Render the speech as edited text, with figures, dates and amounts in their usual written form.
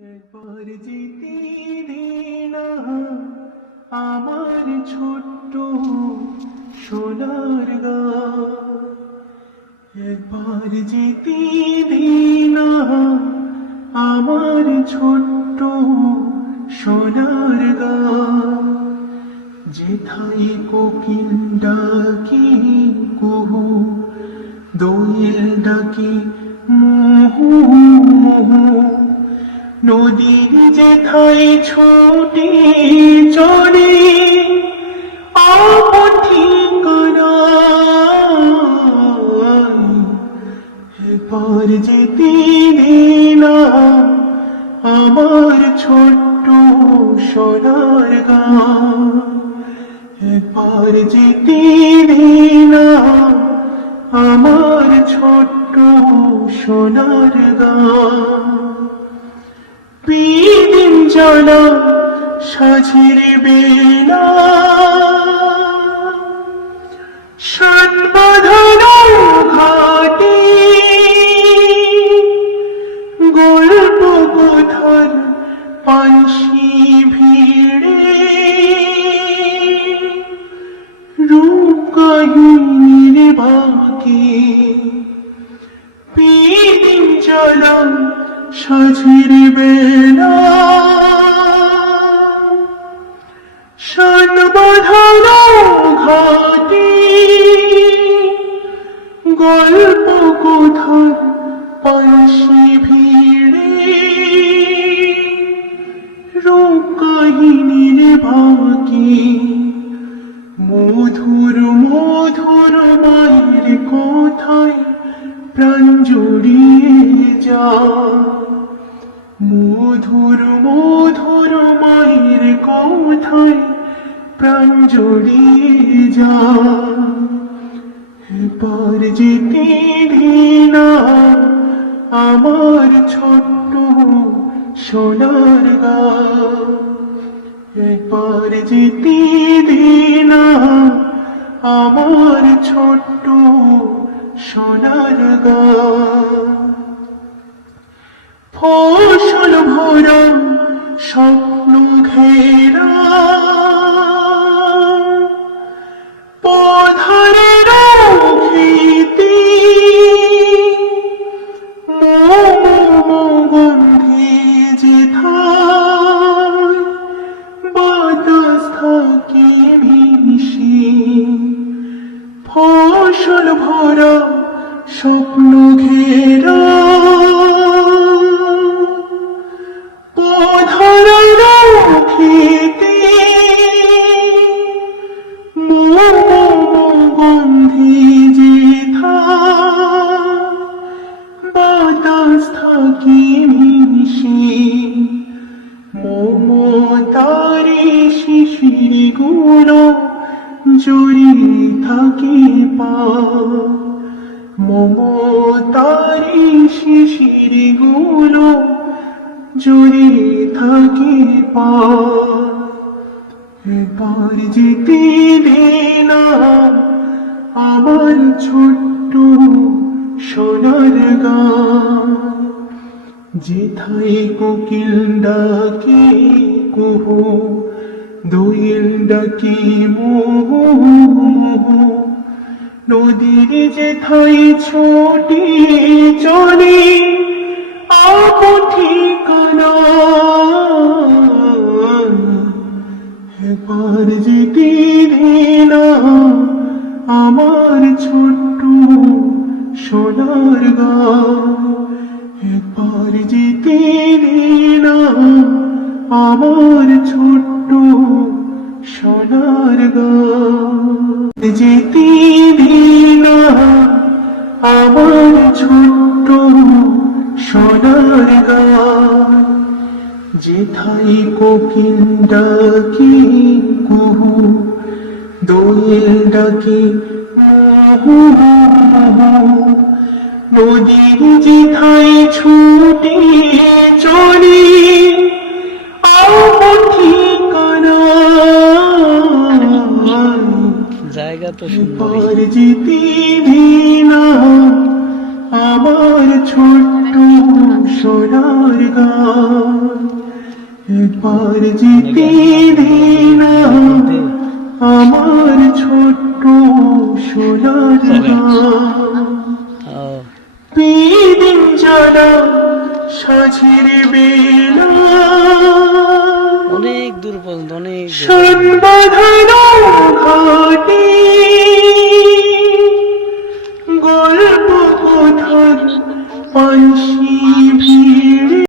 একবার যেতে দে না আমার ছোট্ট সোনার গাঁ, একবার যেতে দে না আমার ছোট্ট সোনার গাঁ, যেথায় কোকিল ডাকে কুহু, দোয়েল ডাকে মুহু মুহু, নদীর যেথায় ছুটে চলে আপন ঠিকানায়, একবার যেতে দে না আমার ছোট্ট সোনার গাঁ, একবার যেতে দে না আমার ছোট্ট সোনার গাঁ। বিদিন জানা সাঝের বেলা, শান বাঁধানো ঘাটে, গল্প কথার পানসি ভিড়ে, রূপ কাহিনীর বাঁকে, বিদিন জানা সাঝের বেলা, শান বাঁধানো ঘাটে, গল্প কথার পানসি ভিড়ে, রূপ কাহিনীর বাঁকে, মধুর মধুর মায়ের কথায় প্রাণ জুড়িয়ে যা, মধুর মধুর মায়ের কথায় প্রাণ জুড়িয়ে যা, একবার যেতে দে না আমার ছোট্ট সোনার গাঁ, একবার যেতে দে না আমার ছোট্ট সোনার গাঁ। ফসল ভরা স্বপ্ন ঘেরা পধারের খেতে, গন্ধে যেথায় বাতাস থাকে মিশে, ফসল ভরা স্বপ্ন ঘেরা পধারের খেতে, গন্ধে যেথায় বাতাস থাকে মিশে, মমতারে শিশির গুলো জড়িয়ে থাকে পা, মমতারে শিশির গুলো জড়িয়ে থাকে পা, একবার যেতে দে না আমার ছোট্ট সোনার গাঁ, যেথায় কোকিল ডাকে কুহু, দোয়েল ডাকে মুহু মুহু, নদীর যেথায় ছুটে চলে আপন ঠিকানায়, একবার যেতে দে না আমার ছোট্ট সোনার গাঁ, একবার যেতে দে না আমার ছোট্ট সোনার গাঁ, যেতে দে না আমার ছোট্ট সোনার গাঁ, যেথায় কোকিল ডাকে কুহু, দোয়েল ডাকে মুহু মুহু, নদীর যেথায় ছুটে চলে আপন ঠিকানায়, জায়গা তো সুন্দর, একবার যেতে দে না আমার ছোট্ট সোনার গাঁ। একবার যেতে দে না আমার ছোট্ট সোনার ও, দিন জানা সাঝের বেলা অনেক দূর পর্যন্ত অনেক দূর। শোন বাঁধানো ঘাটে